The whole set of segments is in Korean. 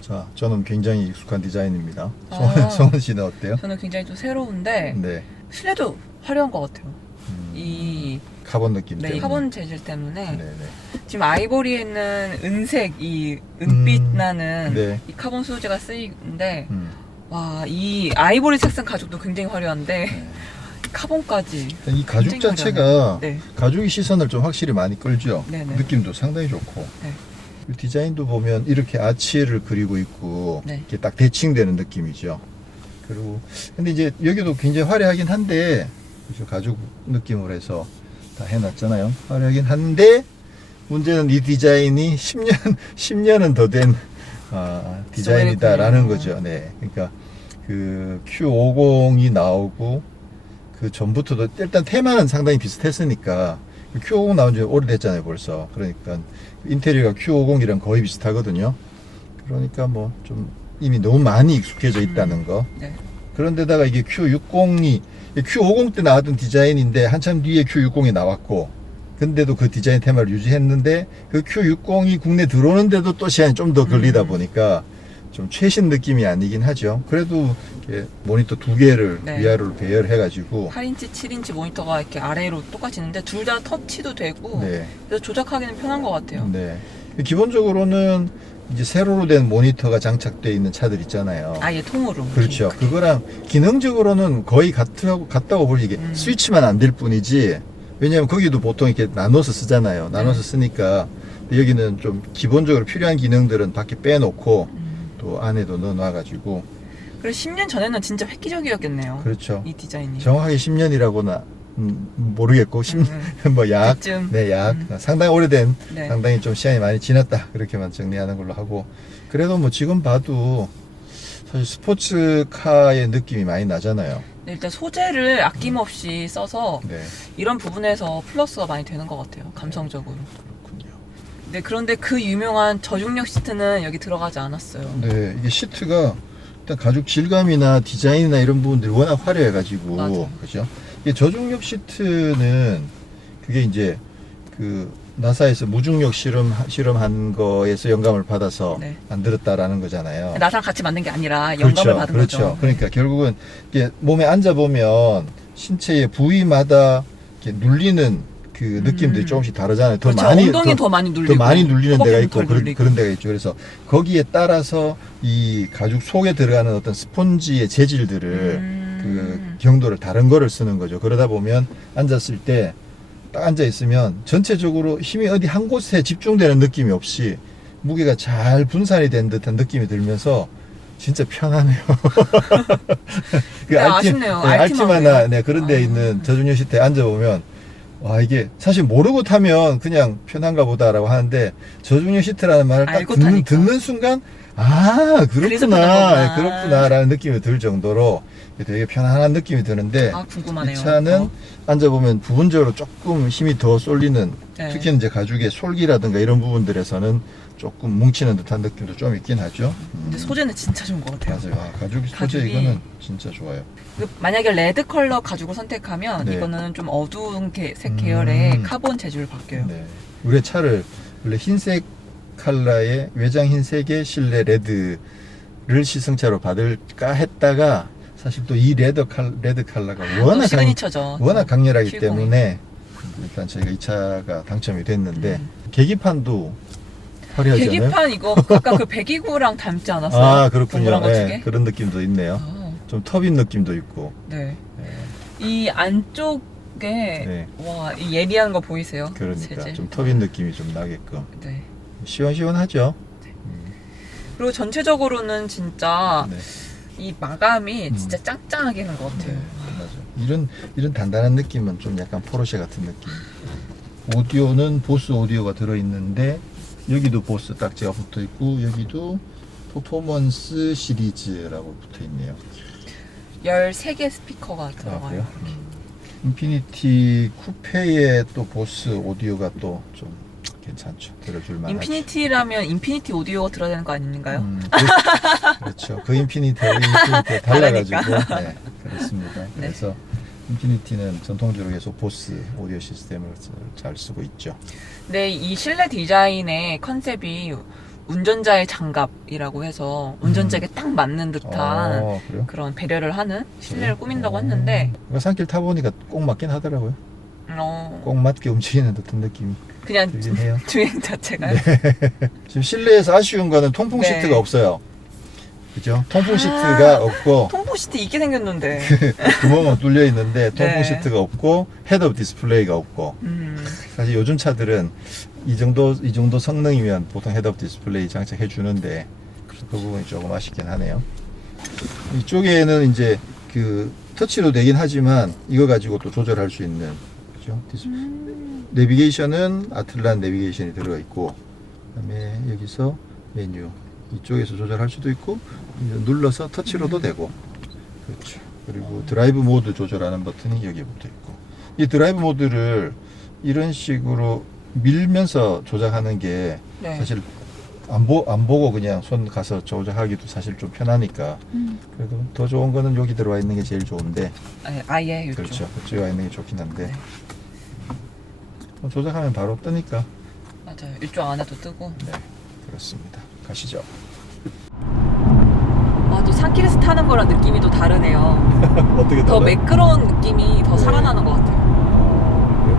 자, 저는 굉장히 익숙한 디자인입니다. 아. 성은 씨는 어때요? 저는 굉장히 좀 새로운데 네, 실내도 화려한 것 같아요. 이 카본 느낌 네, 때문에. 카본 재질 때문에 네, 네. 지금 아이보리에 있는 은색, 이 은빛 나는 네. 이 카본 소재가 쓰이는데 음. 와, 이 아이보리 색상 가죽도 굉장히 화려한데 네. 카본까지 이 가죽 굉장히 자체가 화려하네요. 네. 가죽이 시선을 좀 확실히 많이 끌죠. 네네. 느낌도 상당히 좋고. 네. 이 디자인도 보면 이렇게 아치를 그리고 있고 네. 이렇게 딱 대칭되는 느낌이죠. 그리고 근데 이제 여기도 굉장히 화려하긴 한데 그죠? 가죽 느낌으로 해서 다 해놨잖아요. 화려하긴 한데 문제는 이 디자인이 10년은 더 된 디자인이다라는 거죠. 네, 그러니까 그 Q50이 나오고 그 전부터도 일단 테마는 상당히 비슷했으니까 Q50 나온 지 오래됐잖아요 벌써. 그러니까 인테리어가 Q50이랑 거의 비슷하거든요. 그러니까 뭐 좀 이미 너무 많이 익숙해져 있다는 거. 네. 그런데다가 이게 Q60이 Q50 때 나왔던 디자인인데 한참 뒤에 Q60이 나왔고 근데도 그 디자인 테마를 유지했는데 그 Q60이 국내 들어오는데도 또 시간이 좀 더 걸리다 보니까 좀 최신 느낌이 아니긴 하죠. 그래도 이렇게 모니터 두 개를 네. 위아래로 배열해 가지고 8인치, 7인치 모니터가 이렇게 아래로 똑같이 있는데 둘 다 터치도 되고 네. 그래서 조작하기는 편한 것 같아요. 네. 기본적으로는 이제 세로로 된 모니터가 장착되어 있는 차들 있잖아요. 아예 통으로. 그렇죠. 크게. 그거랑 기능적으로는 거의 같다고 보지 이게 스위치만 안 될 뿐이지. 왜냐면 거기도 보통 이렇게 나눠서 쓰잖아요. 나눠서 쓰니까 여기는 좀 기본적으로 필요한 기능들은 밖에 빼놓고 또 안에도 넣어놔가지고. 그리고 10년 전에는 진짜 획기적이었겠네요. 그렇죠. 이 디자인이. 정확하게 10년이라고는 모르겠고 뭐 약, 그쯤. 네, 약 상당히 오래된, 네. 상당히 좀 시간이 많이 지났다 그렇게만 정리하는 걸로 하고. 그래도 뭐 지금 봐도 사실 스포츠카의 느낌이 많이 나잖아요. 네, 일단 소재를 아낌없이 써서 네, 이런 부분에서 플러스가 많이 되는 것 같아요. 감성적으로. 그렇군요. 네, 그런데 그 유명한 저중력 시트는 여기 들어가지 않았어요. 네, 이게 시트가 일단 가죽 질감이나 디자인이나 이런 부분들이 워낙 화려해가지고, 맞아요. 그죠? 이게 저중력 시트는 그게 이제 그 나사에서 무중력 실험한 거에서 영감을 받아서 네. 만들었다라는 거잖아요. 나사랑 같이 만든 게 아니라 영감을 받은 그렇죠. 거죠. 그러니까 결국은 이게 몸에 앉아 보면 신체의 부위마다 이렇게 눌리는 그 느낌들이 조금씩 다르잖아요. 더 그렇죠. 많이 엉덩이 더 많이 눌리고 더 많이 눌리는 데가 허벅지는 있고 덜 눌리고. 그런 데가 있죠. 그래서 거기에 따라서 이 가죽 속에 들어가는 어떤 스폰지의 재질들을 그 경도를 다른 거를 쓰는 거죠. 그러다 보면 앉았을 때 딱 앉아 있으면 전체적으로 힘이 어디 한 곳에 집중되는 느낌이 없이 무게가 잘 분산이 된 듯한 느낌이 들면서 진짜 편하네요. 네, 아쉽네요. 알티마나 네, 그런 데 있는 저중력 시트에 앉아보면 와 이게 사실 모르고 타면 그냥 편한가 보다라고 하는데 저중력 시트라는 말을 딱 알고 타니까. 듣는 순간 아 그래서 편한 그렇구나 거구나. 그렇구나라는 느낌이 들 정도로 되게 편안한 느낌이 드는데 아, 궁금하네요. 이 차는 앉아보면 부분적으로 조금 힘이 더 쏠리는 네. 특히 이제 가죽의 솔기라든가 이런 부분들에서는 조금 뭉치는 듯한 느낌도 좀 있긴 하죠. 근데 소재는 진짜 좋은 것 같아요. 맞아요. 아, 가죽이 소재 가죽이- 이거는 진짜 좋아요. 만약에 레드 컬러 가죽을 선택하면 네. 이거는 좀 어두운 색 계열의 카본 재질로 바뀌어요. 네. 우리 차를 원래 흰색 컬러의 외장 흰색의 실내 레드를 시승차로 받을까 했다가 사실 또 이 레드 컬러가 워낙 시그니처죠. 워낙 강렬하기 701. 때문에 일단 저희가 이 차가 당첨이 됐는데 계기판도 화려하잖아요. 계기판 이거 아까 그 배기구랑 닮지 않았어요? 아 그렇군요. 동그란 거 두 네, 개? 그런 느낌도 있네요. 아, 좀 터빈 느낌도 있고. 네. 네, 이 안쪽에 네. 와, 이 예리한 거 보이세요? 그러니까 재질. 좀 터빈 느낌이 좀 나게끔 네. 시원시원하죠. 그리고 전체적으로는 진짜 네. 이 마감이 진짜 짱짱하게 하는 것 같아요. 네, 맞아. 이런 단단한 느낌은 좀 약간 포르쉐 같은 느낌. 오디오는 보스 오디오가 들어있는데 여기도 보스 딱지가 붙어 있고 여기도 퍼포먼스 시리즈라고 붙어 있네요. 13개 스피커가 들어가요. 그래요? 인피니티 쿠페의 또 보스 오디오가 또 좀 괜찮죠. 들어줄만. 인피니티라면 인피니티 오디오가 들어야 되는 거 아닌가요? 그렇죠. 그 인피니티와 이 인피니티가 달라가지고 네, 그렇습니다. 그래서 인피니티는 전통적으로 계속 보스 오디오 시스템을 잘 쓰고 있죠. 네, 이 실내 디자인의 컨셉이 운전자의 장갑이라고 해서 운전자에게 딱 맞는 듯한 그래요? 그런 배려를 하는 실내를 꾸민다고 했는데 산길 타보니까 꼭 맞긴 하더라고요. 꼭 맞게 움직이는 듯한 느낌이 그냥 들긴 해요. 주행 자체가요? 지금 실내에서 아쉬운 거는 통풍 네. 시트가 없어요. 그죠? 통풍 시트가 없고 통풍 시트 있게 생겼는데. 구멍은 뚫려 있는데 통풍 네. 시트가 없고 헤드업 디스플레이가 없고 사실 요즘 차들은 이 정도 성능이면 보통 헤드업 디스플레이 장착해 주는데 그래서 그 부분이 조금 아쉽긴 하네요. 이쪽에는 이제 그 터치로 되긴 하지만 이거 가지고 또 조절할 수 있는 그죠? 내비게이션은 아틀란 내비게이션이 들어가 있고 그다음에 여기서 메뉴 이쪽에서 조절할 수도 있고 눌러서 터치로도 되고 그렇죠. 그리고 드라이브 모드 조절하는 버튼이 여기에 붙어 있고 이 드라이브 모드를 이런 식으로 밀면서 조작하는 게 네. 사실 안 보고 그냥 손 가서 조작하기도 사실 좀 편하니까 그래도 더 좋은 거는 여기 들어와 있는 게 제일 좋은데 아예 이쪽. 그렇죠. 그쪽에 와 있는 게 좋긴 한데 네. 조작하면 바로 뜨니까 맞아요. 이쪽 안에도 뜨고. 네 그렇습니다. 가시죠. 또 산길에서 타는 거랑 느낌이 또 다르네요. 어떻게 더 달라요? 매끄러운 느낌이 더 네. 살아나는 것 같아요. 그래요?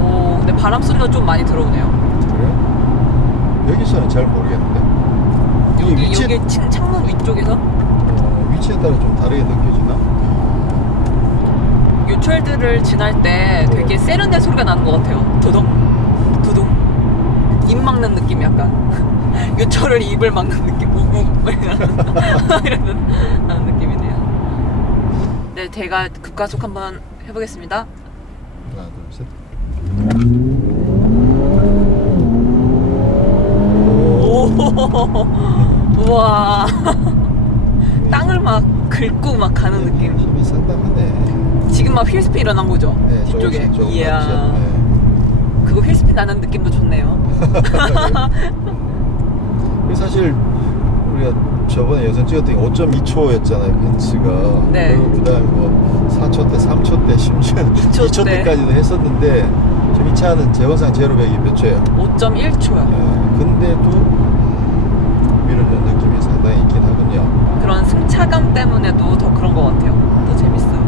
오, 근데 바람 소리가 좀 많이 들어오네요. 그래요? 여기서는 잘 모르겠는데 이게 여기 창문 위쪽에서 위치에 따라 좀 다르게 느껴지나? 요철들을 지날 때 되게 세련된 소리가 나는 것 같아요. 두둥 두둥 입 막는 느낌 약간 요철을 입을 막는 느낌 우우 이러는 느낌이네요. 네, 제가 급가속 한번 해보겠습니다. 하나 둘 셋. 오, 우와 땅을 막 긁고 막 가는 느낌. 힘이 상당하네. 지금 막 휠스핀 일어난 거죠? 네, 뒤쪽에. 조금씩 조금 이야. 맞죠? 네. 그거 휠스핀 나는 느낌도 좋네요. 사실 우리가 저번에 영상 찍었던 게 5.2초였잖아요 벤츠가. 네. 그리고 그 다음에 뭐 4초 때, 3초 때, 심지어 2초 때. 때까지도 했었는데 지금 이 차는 제원상 제로백이 몇 초예요? 5.1초요. 근데도 밀어주는 느낌이 상당히 있긴 하군요. 그런 승차감 때문에도 더 그런 것 같아요. 더 재밌어요.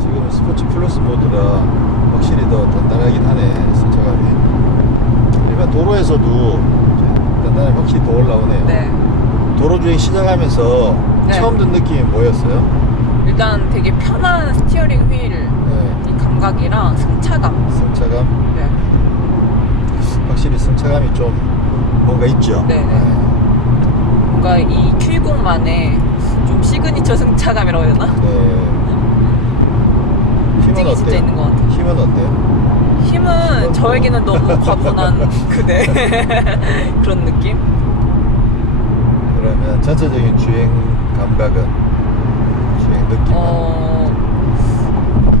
지금 스포츠 플러스 모드라 확실히 더 단단하긴 하네 승차감이. 일반 도로에서도 단단하게 확실히 더 올라오네요. 네. 도로 주행 시작하면서 네. 처음 든 느낌이 뭐였어요? 일단 되게 편한 스티어링 휠 네. 이 감각이랑 승차감. 승차감? 네. 확실히 승차감이 좀 뭔가 있죠? 네네. 뭔가 이 Q20만의 좀 시그니처 승차감이라고 해야 되나? 네. 힘은 특징이 진짜 어때요? 있는 것 같아요. 힘은 어때요? 힘은 저에게는 너무 과분한 그대 그런 느낌? 그러면 전체적인 주행 감각은? 주행 느낌은?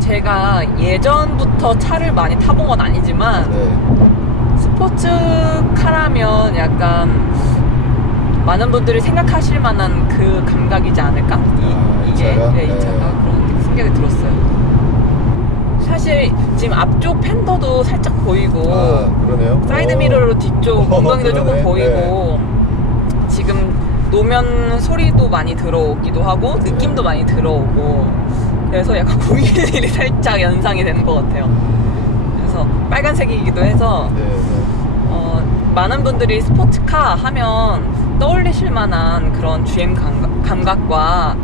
제가 예전부터 차를 많이 타본 건 아니지만 네. 스포츠카라면 약간 많은 분들이 생각하실 만한 그 감각이지 않을까? 이 이게 차가? 네, 이 차가 네. 그런 생각이 들었어요. 사실 지금 앞쪽 팬더도 살짝 보이고 그러네요. 사이드 미러로 뒤쪽 엉덩이도 조금 그러네. 보이고 지금 노면 소리도 많이 들어오기도 하고 느낌도 많이 들어오고 그래서 약간 911이 살짝 연상이 되는 것 같아요. 그래서 빨간색이기도 해서 네, 네. 많은 분들이 스포츠카 하면 떠올리실 만한 그런 주행 감각과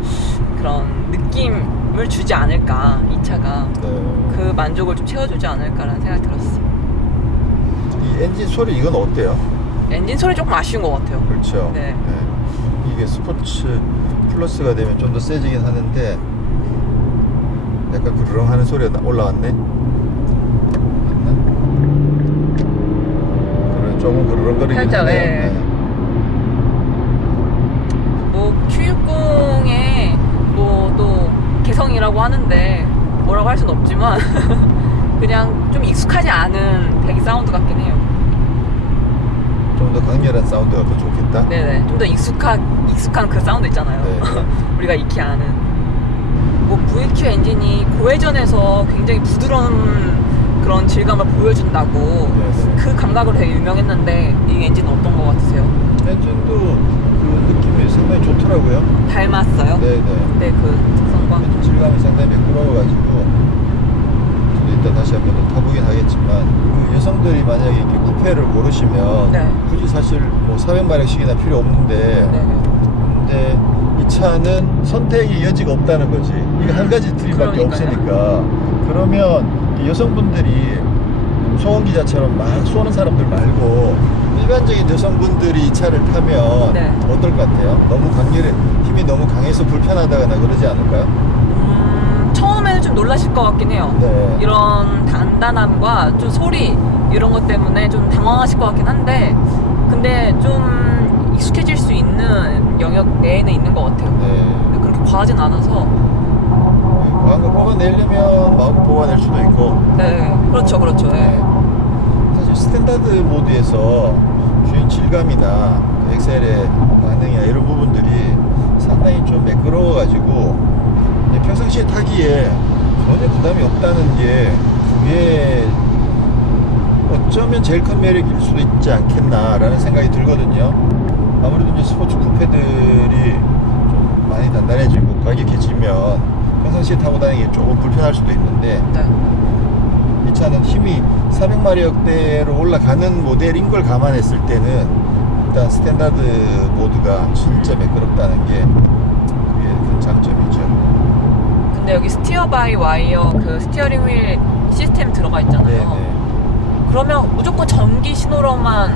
그런 느낌을 주지 않을까 이 차가 네. 그 만족을 좀 채워주지 않을까라는 생각이 들었어요. 이 엔진 소리 이건 어때요? 엔진 소리 조금 아쉬운 것 같아요. 그렇죠. 네. 이게 스포츠 플러스가 되면 좀 더 세지긴 하는데 약간 그르렁하는 소리가 올라왔네. 맞나? 조금 그러렁거리긴 살짝, 하네요. 예. 뭐 Q60의 뭐 또 개성이라고 하는데 뭐라고 할 순 없지만 그냥 좀 익숙하지 않은 배기 사운드 같긴 해요. 좀 더 강렬한 사운드가 더 좋겠다. 네네. 좀 더 익숙한 그 사운드 있잖아요. 네. 우리가 익히 아는. 뭐 VQ 엔진이 고회전에서 굉장히 부드러운 그런 질감을 보여준다고 네. 그 감각으로 되게 유명했는데 이 엔진은 어떤 거 같으세요? 엔진도 그 느낌이 상당히 좋더라고요. 닮았어요? 네네. 네, 그 특성과. 엔진 질감이 상당히 매끄러워가지고 저도 이따 다시 한번 더 타보긴 하겠지만 그 여성들이 만약에 이렇게 쿠페를 고르시면 네. 굳이 사실 뭐 400마력씩이나 필요 없는데 네. 근데 이 차는 선택의 여지가 없다는 거지. 이게 한 가지 트림밖에 그러니까요. 없으니까 그러면 이 여성분들이 소원 기자처럼 막 쏘는 사람들 말고 일반적인 여성분들이 이 차를 타면 네. 어떨 것 같아요? 너무 강렬해 힘이 너무 강해서 불편하다거나 그러지 않을까요? 처음에는 좀 놀라실 것 같긴 해요. 네. 이런 단단함과 좀 소리 이런 것 때문에 좀 당황하실 것 같긴 한데 근데 좀 익숙해질 수 있는 영역 내에는 있는 것 같아요. 네. 근데 그렇게 과하진 않아서. 과한 거 뽑아내려면 마음껏 뽑아낼 수도 있고 네, 그렇죠, 그렇죠. 네. 사실 스탠다드 모드에서 주행 질감이나 그 엑셀의 반응이나 이런 부분들이 상당히 좀 매끄러워가지고 평상시에 타기에 전혀 부담이 없다는 게 그게 어쩌면 제일 큰 매력일 수도 있지 않겠나라는 생각이 들거든요. 아무래도 이제 스포츠 쿠페들이 좀 많이 단단해지고 과격해지면 평상시에 타고 다니기 조금 불편할 수도 있는데 네. 이 차는 힘이 400마력대로 올라가는 모델인 걸 감안했을 때는 일단 스탠다드 모드가 진짜 매끄럽다는 게 그게 큰 장점이죠. 근데 여기 스티어 바이 와이어 그 스티어링 휠 시스템 들어가 있잖아요. 네네. 그러면 무조건 전기 신호로만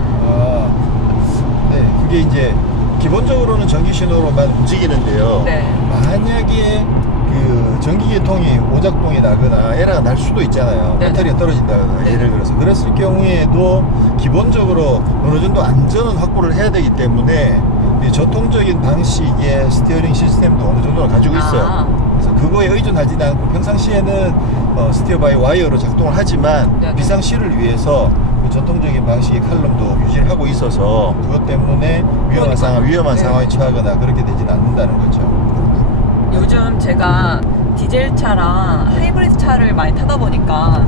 네, 그게 이제 기본적으로는 전기 신호로만 움직이는데요. 네. 만약에 그 전기계통이 오작동이 나거나 에러가 날 수도 있잖아요. 네네. 배터리가 떨어진다거나 네. 예를 들어서 그랬을 경우에도 기본적으로 어느 정도 안전은 확보를 해야 되기 때문에 이 전통적인 방식의 스티어링 시스템도 어느 정도 가지고 있어요. 그래서 그거에 의존하지는 않고 평상시에는 스티어 바이 와이어로 작동을 하지만 네네. 비상시를 위해서 그 전통적인 방식의 칼럼도 유지를 하고 있어서 그것 때문에 위험한 그러니까요. 네. 상황에 처하거나 그렇게 되지는 않는다는 거죠. 요즘 제가 디젤 차랑 하이브리드 차를 많이 타다 보니까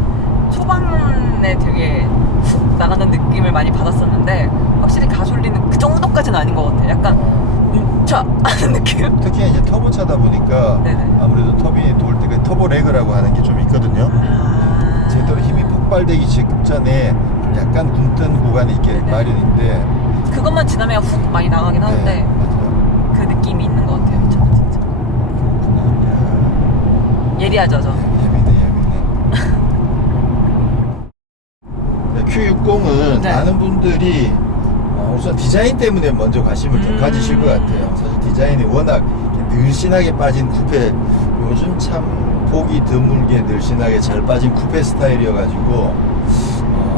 초반에 되게 훅 나가는 느낌을 많이 받았었는데 확실히 가솔린은 그 정도까지는 아닌 것 같아요. 약간 차 하는 느낌? 특히 이제 터보차다 보니까 네네. 아무래도 터빈이 돌 때 그 터보 레그라고 하는 게 좀 있거든요. 제대로 힘이 폭발되기 직전에 좀 약간 굼뜬 구간이 있게 네네. 마련인데 그것만 지나면 훅 많이 나가긴 하는데 네, 맞아요. 그 느낌이 있는 것 같아요. 이 차는 진짜 예리하죠, 저. 예민해. 네, Q60은 네. 많은 분들이 우선 디자인 때문에 먼저 관심을 좀 가지실 것 같아요. 사실 디자인이 워낙 늘씬하게 빠진 쿠페, 요즘 참 보기 드물게 늘씬하게 잘 빠진 쿠페 스타일이어가지고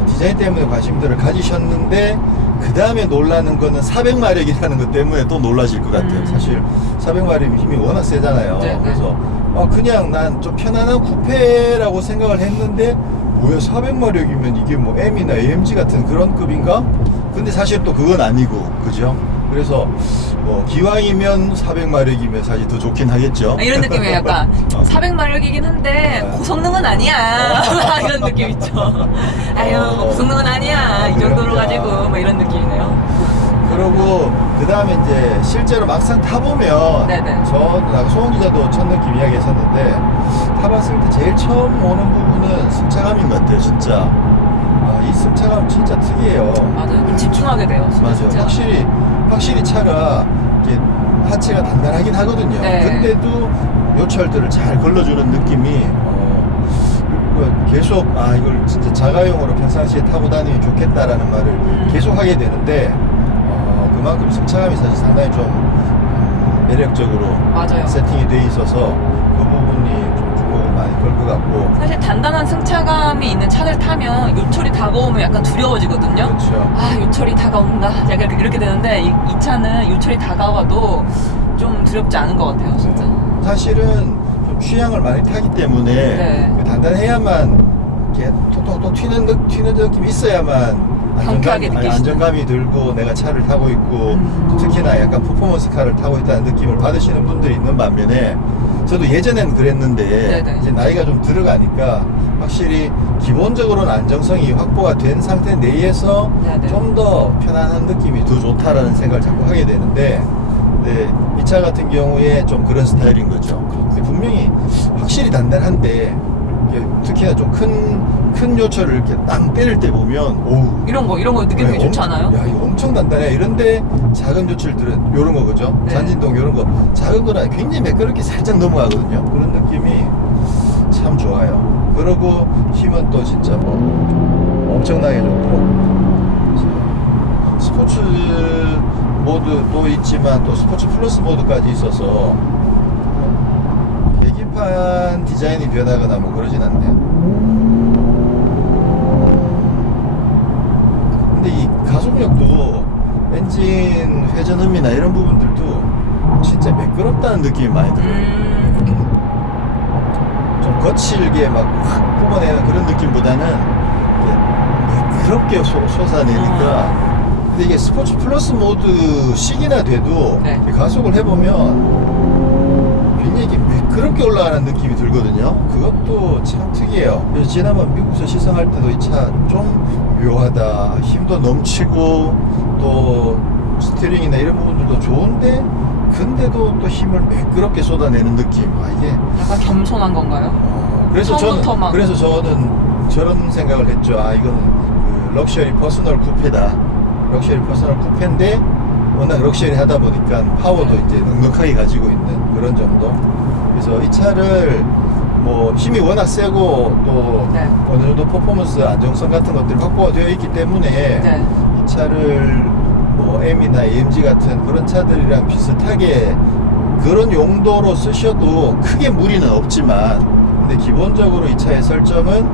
디자인 때문에 관심들을 가지셨는데 그 다음에 놀라는 거는 400마력이라는 것 때문에 또 놀라실 것 같아요. 사실 400마력 힘이 워낙 세잖아요. 네, 네. 그래서 그냥 난 좀 편안한 쿠페라고 생각을 했는데 뭐야 400마력이면 이게 뭐 M이나 AMG 같은 그런 급인가? 근데 사실 또 그건 아니고 그죠? 그래서 뭐 기왕이면 400마력이면 사실 더 좋긴 하겠죠. 이런 느낌이에요. 약간 400마력이긴 한데 고성능은 아니야. 이런 느낌 있죠. 아유, 뭐 고성능은 아니야. 이 정도로 가지고 뭐 이런 느낌이네요. 그러고 그 다음에 이제 실제로 막상 타보면 네네. 소원 기자도 첫 느낌 이야기했었는데 타봤을 때 제일 처음 오는 부분은 승차감인 것 같아요. 진짜 이 승차감 진짜 특이해요. 맞아요. 좀 집중하게 돼요. 맞아요. 진짜. 확실히 차가 이게 하체가 단단하긴 하거든요. 네. 근데도 요철들을 잘 걸러주는 느낌이 계속 이걸 진짜 자가용으로 평상시에 타고 다니면 좋겠다라는 말을 계속 하게 되는데 그만큼 승차감이 사실 상당히 좀 매력적으로 맞아요. 세팅이 돼 있어서 그 부분이 좀 주목을 많이 그럴 것 같고. 사실 단단한 승차감이 있는 차를 타면 요철이 다가오면 약간 두려워지거든요. 그렇죠. 아, 요철이 다가온다. 약간 이렇게 되는데 이 차는 요철이 다가와도 좀 두렵지 않은 것 같아요, 진짜. 사실은 좀 취향을 많이 타기 때문에 네. 단단해야만 이렇게 톡톡톡 튀는 느낌이 있어야만 경쾌하게 느끼시는. 안정감이 들고 내가 차를 타고 있고 또 특히나 약간 퍼포먼스 카를 타고 있다는 느낌을 받으시는 분들이 있는 반면에 저도 예전엔 그랬는데 네네. 이제 나이가 좀 들어가니까 확실히 기본적으로는 안정성이 확보가 된 상태 내에서 네네. 좀 더 편안한 느낌이 더 좋다라는 생각을 자꾸 하게 되는데 네, 이 차 같은 경우에 좀 그런 스타일인 거죠. 근데 분명히 확실히 단단한데 이게 특히나 좀 큰 요철을 이렇게 땅 때릴 때 보면 오우 이런 거 느낌 되게 좋지 않아요? 야 이거 엄청 단단해. 이런데 작은 요철들은 요런 거 그죠? 네. 잔진동 요런 거 작은 거는 굉장히 매끄럽게 살짝 넘어가거든요. 그런 느낌이 참 좋아요. 그러고 힘은 또 진짜 뭐 엄청나게 좋고 스포츠 모드도 있지만 또 스포츠 플러스 모드까지 있어서 계기판 디자인이 변하거나 뭐 그러진 않네요. 근데 이 가속력도 엔진 회전음이나 이런 부분들도 진짜 매끄럽다는 느낌이 많이 들어요. 좀 거칠게 막 확 뽑아내는 그런 느낌보다는 매끄럽게 솟아내니까. 근데 이게 스포츠 플러스 모드식이나 돼도 네. 가속을 해보면 굉장히 이게 매끄럽게 올라가는 느낌이 들거든요. 그것도 참 특이해요. 그래서 지난번 미국에서 시승할 때도 이 차 좀 묘하다. 힘도 넘치고 또 스티어링이나 이런 부분들도 좋은데 근데도 또 힘을 매끄럽게 쏟아내는 느낌. 아 이게 약간 겸손한 건가요? 그래서 처음부터 저는 막- 저런 생각을 했죠. 아 이거는 그 럭셔리 퍼스널 쿠페다. 럭셔리 퍼스널 쿠페인데 워낙 럭셔리하다 보니까 파워도 네. 이제 넉넉하게 가지고 있는 그런 정도. 그래서 이 차를 뭐 힘이 워낙 세고 또 네. 어느 정도 퍼포먼스 안정성 같은 것들이 확보가 되어 있기 때문에 네. 이 차를 뭐 M이나 AMG 같은 그런 차들이랑 비슷하게 그런 용도로 쓰셔도 크게 무리는 없지만 근데 기본적으로 이 차의 설정은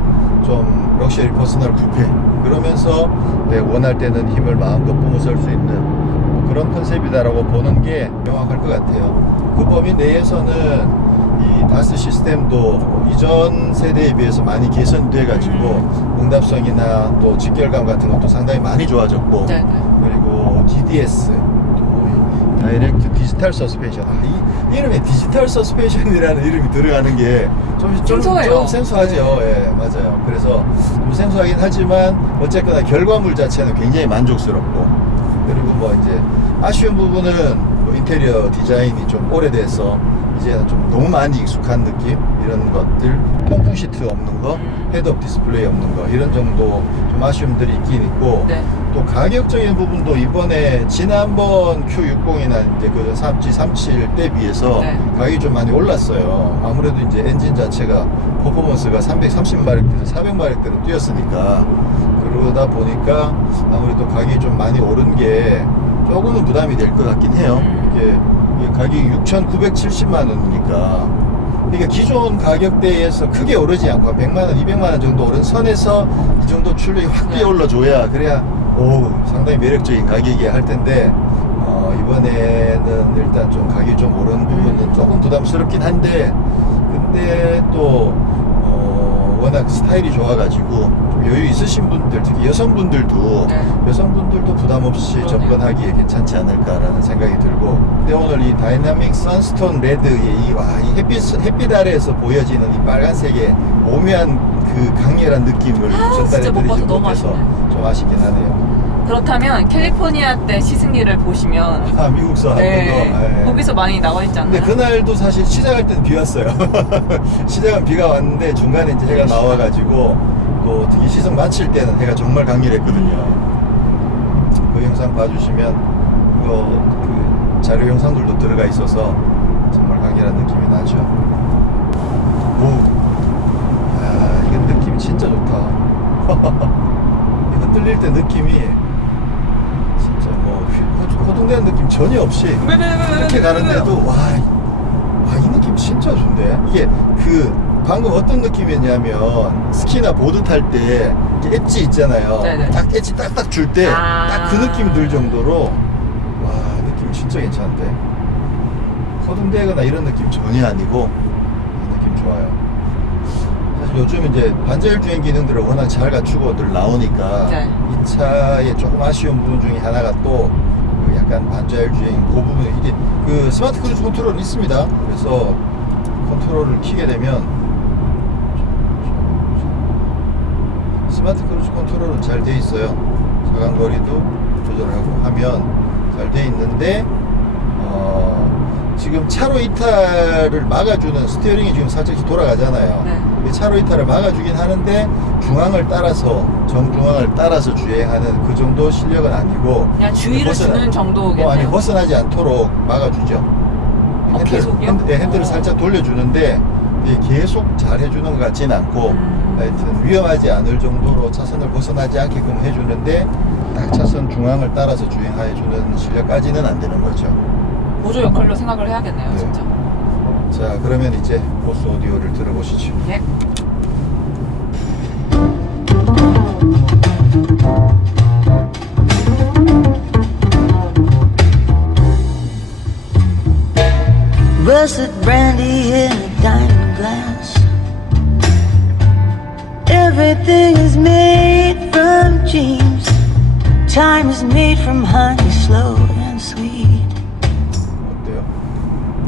좀 럭셔리 퍼스널 쿠페 그러면서 내 원할 때는 힘을 마음껏 뿜어쓸 수 있는 뭐 그런 컨셉이다라고 보는 게 명확할 것 같아요. 그 범위 내에서는 이 다스 시스템도 이전 세대에 비해서 많이 개선돼 가지고 응답성이나 또 직결감 같은 것도 상당히 많이 좋아졌고 네. 그리고 DDS 또 다이렉트 디지털 서스펜션 이 이름에 디지털 서스펜션이라는 이름이 들어가는 게 좀 생소해요. 생소하죠. 예, 맞아요. 그래서 좀 생소하긴 하지만 어쨌거나 결과물 자체는 굉장히 만족스럽고 그리고 뭐 이제 아쉬운 부분은 뭐 인테리어 디자인이 좀 오래돼서 이제는 좀 너무 많이 익숙한 느낌 이런 것들 통풍 시트 없는 거 헤드업 디스플레이 없는 거 이런 정도 좀 아쉬움들이 있긴 있고 네. 또 가격적인 부분도 이번에 지난번 Q60이나 이제 그 G37 때 비해서 네. 가격이 좀 많이 올랐어요. 아무래도 이제 엔진 자체가 퍼포먼스가 330마력대에서 400마력대로 뛰었으니까 그러다 보니까 아무래도 가격이 좀 많이 오른 게 조금은 부담이 될 것 같긴 해요. 이게 가격이 6,970만 원이니까 그러니까 기존 가격대에서 크게 오르지 않고 한 100만 원, 200만 원 정도 오른 선에서 이 정도 출력이 확 네. 뛰어올라줘야 그래야 오 상당히 매력적인 가격이야 할 텐데 이번에는 일단 좀 가격이 좀 오른 부분은 조금 부담스럽긴 한데 근데 또 워낙 스타일이 좋아가지고 좀 여유 있으신 분들 특히 여성분들도 네. 여성분들도 부담 없이 그러네요. 접근하기에 괜찮지 않을까라는 생각이 들고 근데 오늘 이 다이나믹 선스톤 레드의 이 햇빛 아래에서 보여지는 이 빨간색의 오묘한 그 강렬한 느낌을 진짜 못 봐서 전달해드리지 너무 못해서 아쉽네요. 좀 아쉽긴 하네요. 그렇다면 캘리포니아 때 시승기를 보시면 아 미국서 네. 하던 거. 거기서 많이 나와 있지 않나요? 근데 그날도 사실 시작할 때는 비 왔어요. 시작은 비가 왔는데 중간에 이제 해가 나와가지고 또 특히 시승 마칠 때는 해가 정말 강렬했거든요. 그 영상 봐주시면 그 자료 영상들도 들어가 있어서 정말 강렬한 느낌이 나죠. 오, 야, 이게 느낌이 진짜 좋다. 흔들릴 때 느낌이 진짜 뭐 호둥대는 느낌 전혀 없이 이렇게 가는데도 와 이 느낌 진짜 좋은데 이게 그 방금 어떤 느낌이었냐면 스키나 보드 탈 때 엣지 있잖아요. 네네. 딱 엣지 딱딱 줄 때 딱 그 느낌 들 정도로 와 느낌 진짜 괜찮은데 허둥대거나 이런 느낌 전혀 아니고 느낌 좋아요. 사실 요즘 이제 반자율 주행 기능들을 워낙 잘 갖추고들 나오니까 네. 이 차의 조금 아쉬운 부분 중에 하나가 또 그 약간 반자율 주행 그 부분에 이게 그 스마트 크루즈 컨트롤은 있습니다. 그래서 컨트롤을 키게 되면 스마트 크루즈 컨트롤은 잘 돼 있어요. 차간거리도 조절하고 하면 잘 돼 있는데 지금 차로 이탈을 막아주는 스티어링이 지금 살짝 돌아가잖아요. 네. 이 차로 이탈을 막아주긴 하는데 중앙을 따라서 정중앙을 따라서 주행하는 그 정도 실력은 아니고 그냥 주의를 주는 정도겠네요. 아니 벗어나지 않도록 막아주죠. 계속요? 핸들을 살짝 돌려주는데 이게 계속 잘 해주는 것 같지는 않고 하여튼 위험하지 않을 정도로 차선을 벗어나지 않게끔 해주는데 딱 차선 중앙을 따라서 주행해주는 실력까지는 안 되는 거죠. 보조 역할로 생각을 해야겠네요, 네. 진짜. 자 그러면 이제 보스 오디오를 들어보시죠. 예. Russet brandy in a diamond glass. Everything is made from dreams. Time is made from honey, slow and sweet. 어때요?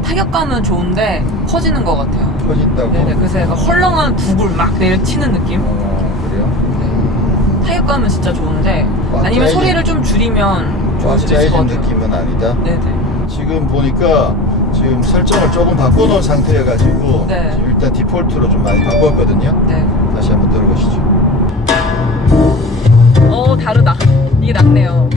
타격감은 좋은데 퍼지는 것 같아요. 터진다고? 네네. 그래서 약간 헐렁한 북을 막 내치는 느낌? 그래요? 네. 타격감은 진짜 좋은데 꽉 아니면 짜여진- 소리를 좀 줄이면 좋을 꽉 수도 있을 것 짜여진 같아요. 느낌은 아니다. 네네. 지금 보니까 지금 설정을 조금 바꿔놓은 상태여가지고 네. 지금 일단 디폴트로 좀 많이 바꿨거든요. 네. 다시 한번 들어보시죠. 다르다. 이게 낫네요.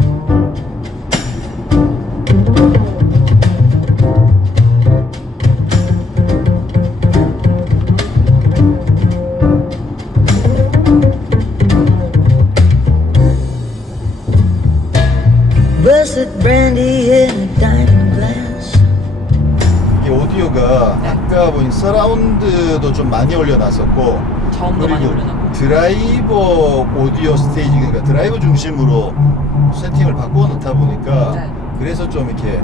Russet brandy in a diamond glass. 이게 오디오가 네. 아까 보니 서라운드도 좀 많이 올려놨었고 저음도 많이 올려놨고. 드라이버 오디오 스테이지 그러니까 드라이버 중심으로 세팅을 바꾸어 놓다 보니까 네. 그래서 좀 이렇게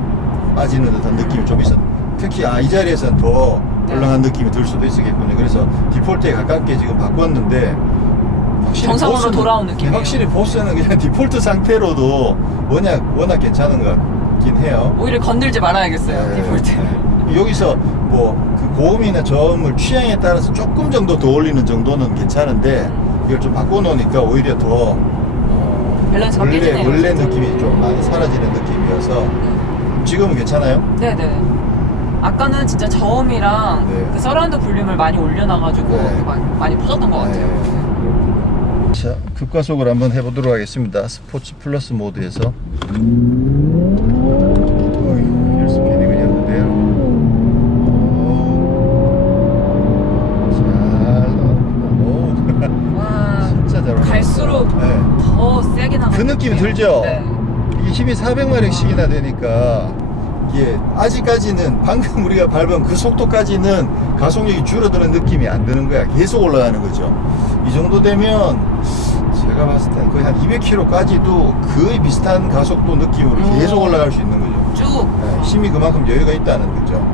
빠지는 듯한 느낌이 좀 있어. 특히 이 자리에서는 더 네. 헐렁한 느낌이 들 수도 있겠군요. 그래서 디폴트에 가깝게 지금 바꿨는데 확실히 정상으로 돌아온 느낌이에요. 확실히 보스는 그냥 디폴트 상태로도 워낙 괜찮은 것 같긴 해요. 오히려 건들지 말아야겠어요. 네. 디폴트. 여기서 뭐 그 고음이나 저음을 취향에 따라서 조금 정도 더 올리는 정도는 괜찮은데 이걸 좀 바꿔놓으니까 오히려 더 밸런스가 깨지네요. 원래 느낌이 좀 많이 사라지는 느낌이어서 지금은 괜찮아요? 네네. 아까는 진짜 저음이랑 네. 그 서라운드 볼륨을 많이 올려놔가지고 네. 많이 퍼졌던 것 같아요. 자, 급가속을 한번 해보도록 하겠습니다. 스포츠 플러스 모드에서. 힐 스피드 그냥 그대로. 잘 나옵니다. 와, 진짜 잘 나옵니다. 갈수록 네. 더 세게 나가는 그 느낌이 들죠? 네. 이게 힘이 400마력씩이나 되니까 이게 아직까지는 방금 우리가 밟은 그 속도까지는 가속력이 줄어드는 느낌이 안 드는 거야. 계속 올라가는 거죠. 이 정도 되면 제가 봤을 때는 거의 한 200km까지도 거의 비슷한 가속도 느낌으로 계속 올라갈 수 있는 거죠. 쭉. 네, 힘이 그만큼 여유가 있다는 거죠.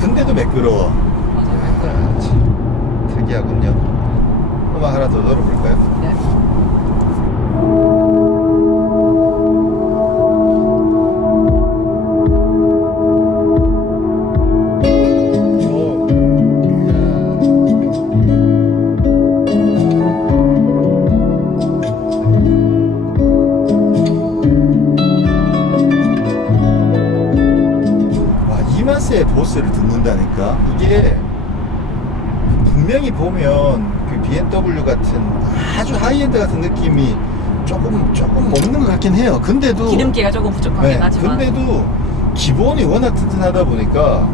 근데도 매끄러워. 맞아요. 참 특이하군요. 음악 하나 더 들어볼까요? 네. 이 맛에 보스를 듣는다니까. 이게 분명히 보면 그 BMW 같은 아주 하이엔드 같은 느낌이 조금 없는 것 같긴 해요. 근데도 기름기가 조금 부족하긴 네, 하지만. 근데도 기본이 워낙 튼튼하다 보니까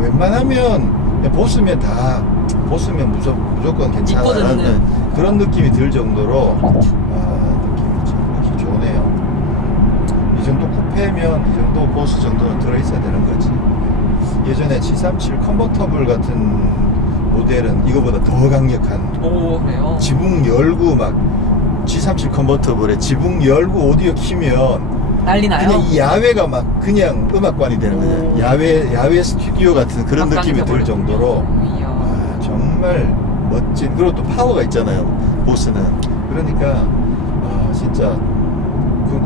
웬만하면 그냥 보스면 무조건 괜찮아 믿고 듣는. 그런 느낌이 들 정도로 느낌이 참 좋기 좋네요. 이 정도 쿠페면 이 정도 보스 정도는 들어있어야 되는 거지. 예전에 737 컨버터블 같은 모델은 이거보다 더 강력한 오, 그래요? 지붕 열고 막 G37 컨버터블에 지붕 열고 오디오 키면 난리 나요? 그냥 이 야외가 막 그냥 음악관이 되는 거죠. 오. 야외 스튜디오 같은 그런 음악관이 느낌이 들 돼버리군요. 정도로 이야. 아, 정말 멋진, 그리고 또 파워가 있잖아요, 보스는. 그러니까 진짜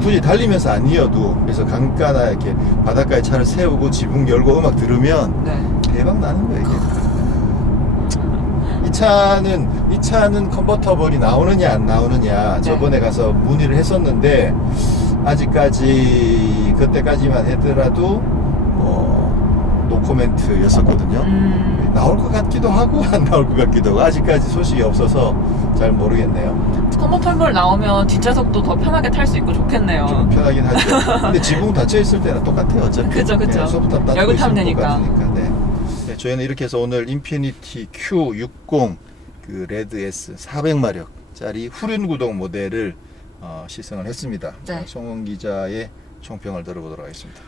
굳이 달리면서 아니어도 그래서 강가나 이렇게 바닷가에 차를 세우고 지붕 열고 음악 들으면 네. 대박 나는 거예요, 이게. 이 차는 컨버터블이 나오느냐 안 나오느냐 네. 저번에 가서 문의를 했었는데 아직까지 그때까지만 하더라도 노코멘트였었거든요. 나올 것 같기도 하고 안 나올 것 같기도 하고 아직까지 소식이 없어서 잘 모르겠네요. 컨버터블 나오면 뒷좌석도 더 편하게 탈 수 있고 좋겠네요. 좀 편하긴 하죠. 근데 지붕 닫혀 있을 때는 똑같아요, 어차피. 그죠. 네, 소프트탑 닫고 열고 타면 있으면 되니까. 똑같으니까. 네. 네, 저희는 이렇게 해서 오늘 인피니티 Q60 그 레드 S 400마력짜리 후륜 구동 모델을 시승을 했습니다. 네. 송은 기자의 총평을 들어보도록 하겠습니다.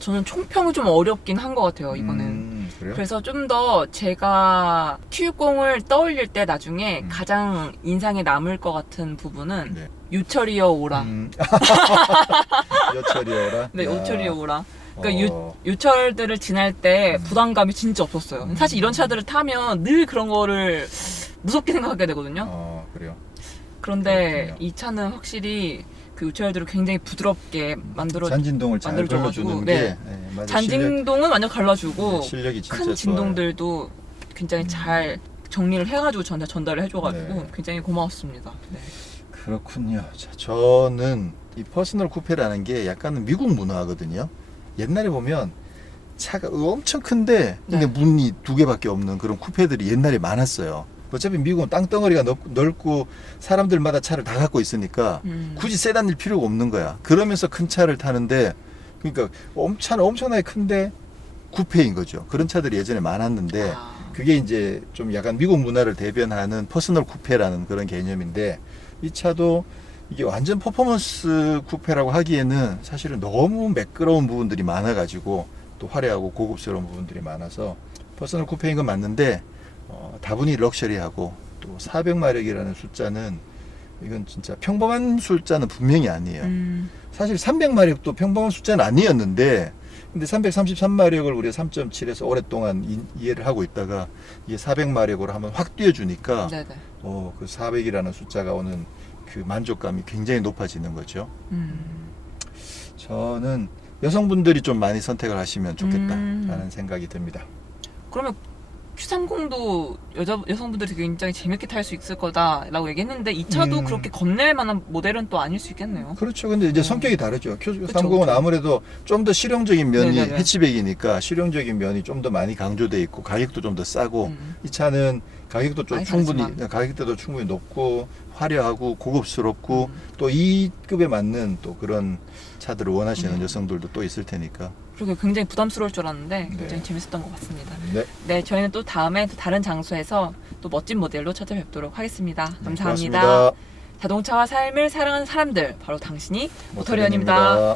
저는 총평이 좀 어렵긴 한 것 같아요, 이거는. 그래요? 그래서 좀 더 제가 Q60을 떠올릴 때 나중에 음. 가장 인상에 남을 것 같은 부분은 네. 유철이어 오라. 여철이어라. 네, 야. 유철이어 오라. 그러니까 어. 유철들을 지날 때 부담감이 진짜 없었어요. 사실 이런 차들을 타면 늘 그런 거를 무섭게 생각하게 되거든요. 그래요. 그런데 그렇군요. 이 차는 확실히 그 유철들을 굉장히 부드럽게 잔진동을 잘 만들어줘가지고, 걸러주는 네. 게 맞아요. 잔진동은 완전 갈라주고 실력이 진짜 큰 좋아요. 진동들도 굉장히 잘 정리를 해가지고 전달을 해줘가지고 네. 굉장히 고마웠습니다. 네. 그렇군요. 자, 저는 이 퍼스널 쿠페라는 게 약간은 미국 문화거든요. 옛날에 보면 차가 엄청 큰데 근데 네. 문이 2개밖에 없는 그런 쿠페들이 옛날에 많았어요. 어차피 미국은 땅덩어리가 넓고 사람들마다 차를 다 갖고 있으니까 굳이 세단일 필요가 없는 거야. 그러면서 큰 차를 타는데 그러니까 차는 엄청나게 큰데 쿠페인 거죠. 그런 차들이 예전에 많았는데 그게 이제 좀 약간 미국 문화를 대변하는 퍼스널 쿠페라는 그런 개념인데 이 차도 이게 완전 퍼포먼스 쿠페라고 하기에는 사실은 너무 매끄러운 부분들이 많아가지고 또 화려하고 고급스러운 부분들이 많아서 퍼스널 쿠페인 건 맞는데 다분히 럭셔리하고 또 400마력이라는 숫자는 이건 진짜 평범한 숫자는 분명히 아니에요. 사실 300마력도 평범한 숫자는 아니었는데 근데 333마력을 우리가 3.7에서 오랫동안 이해를 하고 있다가 이게 400마력으로 한번 확 뛰어주니까 네네. 그 400이라는 숫자가 오는 그 만족감이 굉장히 높아지는 거죠. 저는 여성분들이 좀 많이 선택을 하시면 좋겠다라는 생각이 듭니다. 그러면 Q30도 여성분들이 굉장히 재밌게 탈 수 있을 거다라고 얘기했는데 이 차도 그렇게 겁낼 만한 모델은 또 아닐 수 있겠네요. 그렇죠. 근데 이제 성격이 다르죠. Q30은 그쵸. 아무래도 좀 더 실용적인 면이 네네네. 해치백이니까 실용적인 면이 좀 더 많이 강조돼 있고 가격도 좀 더 싸고 이 차는 가격도 좀 많이 충분히 다르지만. 가격대도 충분히 높고 화려하고 고급스럽고 또 이 급에 맞는 또 그런 차들을 원하시는 여성들도 또 있을 테니까. 그리고 굉장히 부담스러울 줄 알았는데 네. 굉장히 재밌었던 것 같습니다. 네. 네, 저희는 또 다음에 또 다른 장소에서 또 멋진 모델로 찾아뵙도록 하겠습니다. 감사합니다. 고맙습니다. 자동차와 삶을 사랑하는 사람들, 바로 당신이 모터리언입니다.